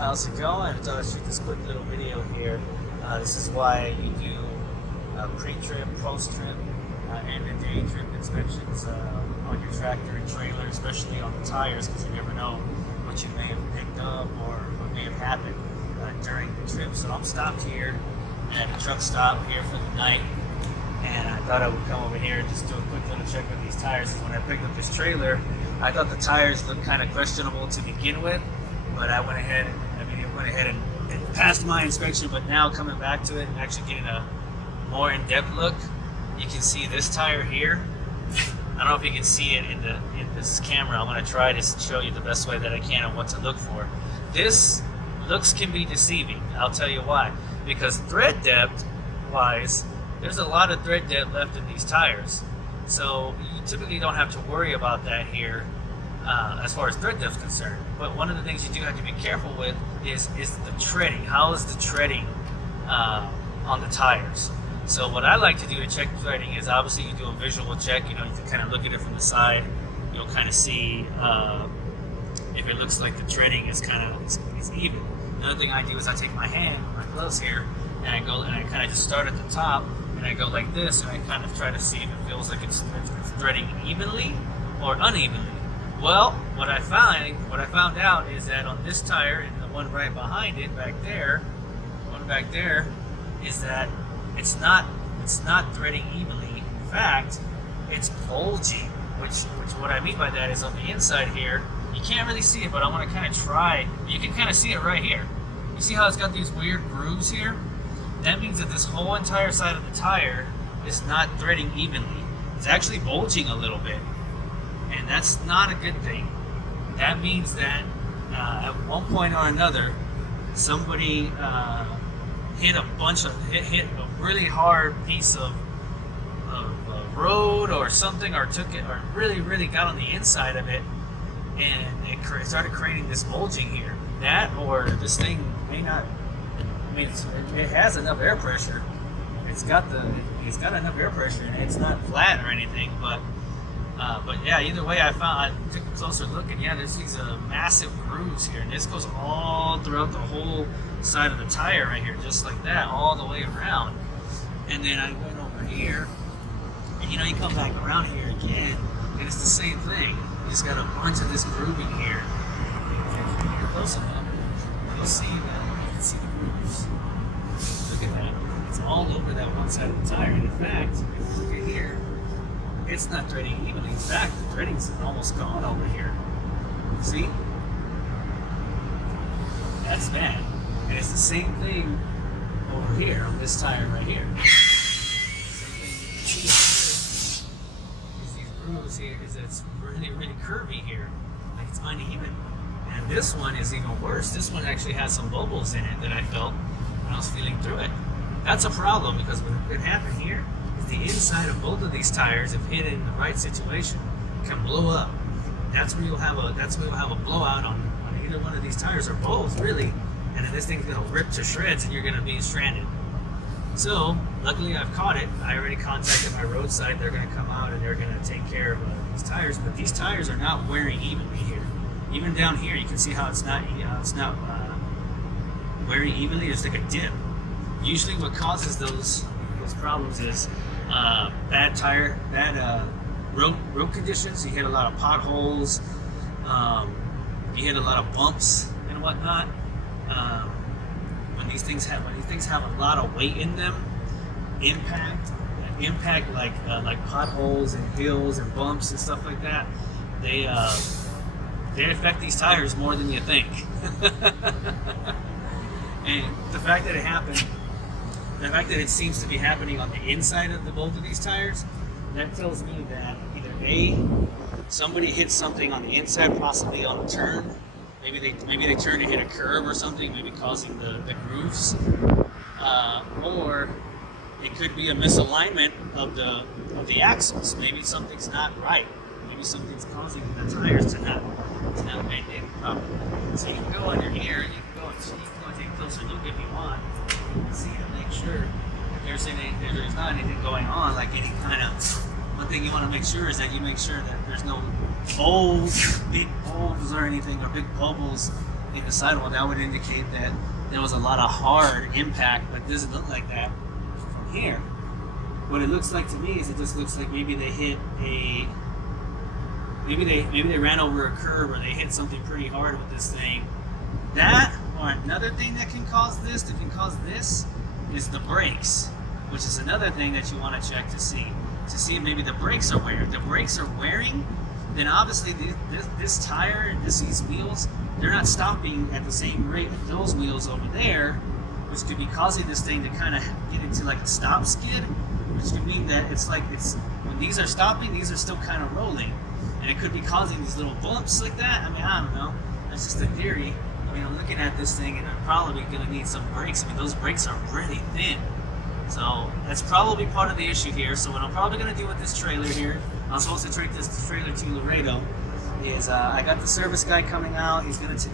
how's it going? I thought I'd shoot this quick little video here. This is why you do pre-trip, post-trip, and the day trip inspections on your tractor and trailer, especially on the tires, because you never know what you may have picked up or what may have happened during the trip. So I'm stopped here at a truck stop here for the night, and I thought I would come over here and just do a quick little check of these tires. When I picked up this trailer, I thought the tires looked kind of questionable to begin with, but I went ahead and passed my inspection. But now coming back to it and actually getting a more in-depth look, you can see this tire here. I don't know if you can see it in this camera. I'm going to try to show you the best way that I can on what to look for. This looks can be deceiving. I'll tell you why. Because thread depth wise, there's a lot of thread depth left in these tires. So you typically don't have to worry about that here as far as thread depth is concerned. But one of the things you do have to be careful with is the treading. How is the treading on the tires? So what I like to do to check threading is obviously you do a visual check. You know, you can kind of look at it from the side. You'll kind of see if it looks like the treading is kind of is even. Another thing I do is I take my hand, my gloves here, and I go and I kind of just start at the top and I go like this, and I kind of try to see if it feels like it's threading evenly or unevenly. Well, what I found out is that on this tire and the one right behind it back there, is that it's not threading evenly. In fact, it's bulging, which what I mean by that is on the inside here, you can't really see it, but I'm going to kind of try. You can kind of see it right here. You see how it's got these weird grooves here? That means that this whole entire side of the tire is not threading evenly. It's actually bulging a little bit, and that's not a good thing. That means that at one point or another, somebody hit a really hard piece of road or something, or took it, or really got on the inside of it, and it started creating this bulging here. That, or this thing may not. I mean, it has enough air pressure. It's got enough air pressure, and it's not flat or anything. But yeah, either way, I took a closer look, and yeah, there's these massive grooves here, and this goes all throughout the whole side of the tire right here, just like that, all the way around. And then I went over here, and you come back around here again, and it's the same thing. You just got a bunch of this grooving here. If you're close enough, you'll see that. You can see the grooves. Look at that. It's all over that one side of the tire. And in fact, if you look at here, it's not threading evenly. In fact, the threading's almost gone over here. See? That's bad. And it's the same thing over here on this tire right here. These grooves here is that it's really curvy here. Like it's uneven. And this one is even worse. This one actually has some bubbles in it that I felt when I was feeling through it. That's a problem, because what could happen here is the inside of both of these tires, if hit in the right situation, can blow up. That's where you'll have a blowout on either one of these tires, or both really, and then this thing's gonna rip to shreds and you're gonna be stranded. So luckily I've caught it. I already contacted my roadside. They're gonna come out and they're gonna take care of these tires, but these tires are not wearing evenly here. Even down here, you can see how it's not wearing evenly. It's like a dip. Usually, what causes those problems is bad road conditions. You hit a lot of potholes. You hit a lot of bumps and whatnot. When these things have a lot of weight in them, impact like potholes and hills and bumps and stuff like that, they affect these tires more than you think. And the fact that it seems to be happening on the inside of both of these tires, that tells me that either somebody hit something on the inside, possibly on a turn. Maybe they turn to hit a curve or something, maybe causing the grooves, or it could be a misalignment of the axles. Maybe something's not right. Maybe something's causing the tires to not bend in properly. So you can go under here and you can go and take a closer look if you want. You can see and make sure if there's not anything going on, like any kind of. One thing you want to make sure is that you make sure that there's no big bulbs or anything, or big bubbles in the sidewall, that would indicate that there was a lot of hard impact, but it doesn't look like that from here. What it looks like to me is it just looks like maybe they hit a, maybe they ran over a curb, or they hit something pretty hard with this thing. That, or another thing that can cause this, is the brakes, which is another thing that you want to check to see if maybe the brakes are wearing. If the brakes are wearing, then obviously this tire, these wheels, they're not stopping at the same rate as those wheels over there, which could be causing this thing to kind of get into like a stop skid, which could mean that it's when these are stopping, these are still kind of rolling, and it could be causing these little bumps like that. I mean, I don't know. That's just a theory. I mean, I'm looking at this thing, and I'm probably going to need some brakes. I mean, those brakes are really thin. So that's probably part of the issue here. So what I'm probably going to do with this trailer here, I'm supposed to take this trailer to Laredo, is I got the service guy coming out. He's going to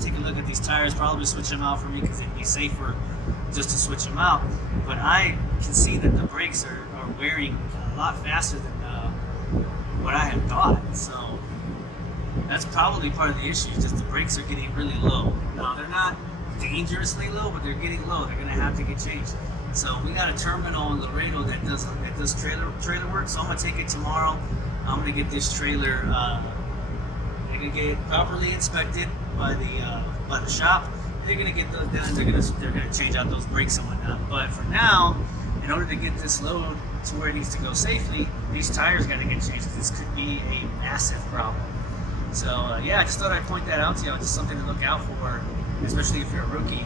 take a look at these tires, probably switch them out for me because it'd be safer just to switch them out. But I can see that the brakes are wearing a lot faster than what I had thought. So that's probably part of the issue, just the brakes are getting really low. Now, they're not dangerously low, but they're getting low. They're going to have to get changed. So we got a terminal in Laredo that does trailer work. So I'm going to take it tomorrow. I'm going to get this trailer, they're going to get it properly inspected by the shop. They're going to get those done. They're going to change out those brakes and whatnot. But for now, in order to get this load to where it needs to go safely, these tires got to get changed. This could be a massive problem. So yeah, I just thought I'd point that out to you. Just something to look out for, especially if you're a rookie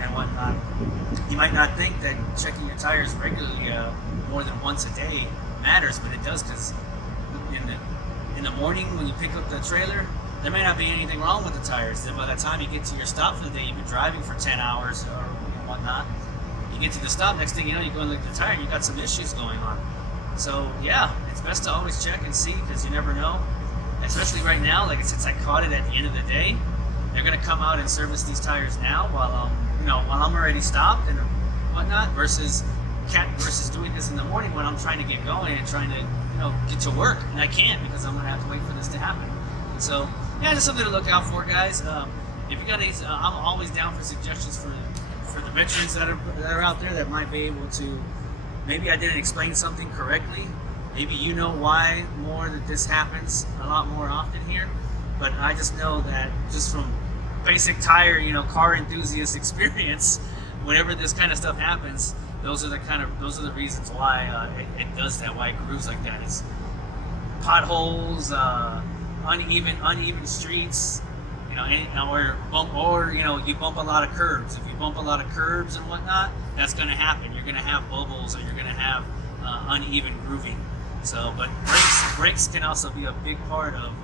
and whatnot. You might not think that checking your tires regularly, more than once a day, matters, but it does, because in the morning when you pick up the trailer, there may not be anything wrong with the tires. Then by the time you get to your stop for the day, you've been driving for 10 hours or whatnot. You get to the stop, next thing you know, you go and look at the tire, and you've got some issues going on. So yeah, it's best to always check and see, because you never know. Especially right now, like since I caught it at the end of the day, they're gonna come out and service these tires now while I'm already stopped and whatnot, versus doing this in the morning when I'm trying to get going and trying to get to work, and I can't because I'm gonna have to wait for this to happen. So yeah, just something to look out for, guys. If you got any, I'm always down for suggestions for the veterans that are out there that might be able to. Maybe I didn't explain something correctly. Maybe you know why that this happens a lot more often here, but I just know that just from basic tire, car enthusiast experience, whenever this kind of stuff happens, those are the reasons why it does that, why it grooves like that. It's potholes, uneven streets, or you bump a lot of curbs. If you bump a lot of curbs and whatnot, that's going to happen. You're going to have bubbles, or you're going to have uneven grooving. So, but brakes can also be a big part of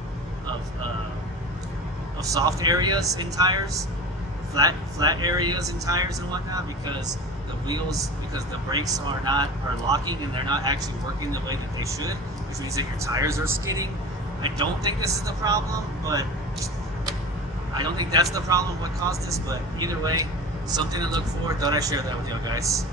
soft areas in tires, flat areas in tires and whatnot, because the brakes are locking and they're not actually working the way that they should, which means that your tires are skidding. I don't think this is the problem, but I don't think that's the problem what caused this, but either way, something to look for. Thought I'd share that with y'all guys.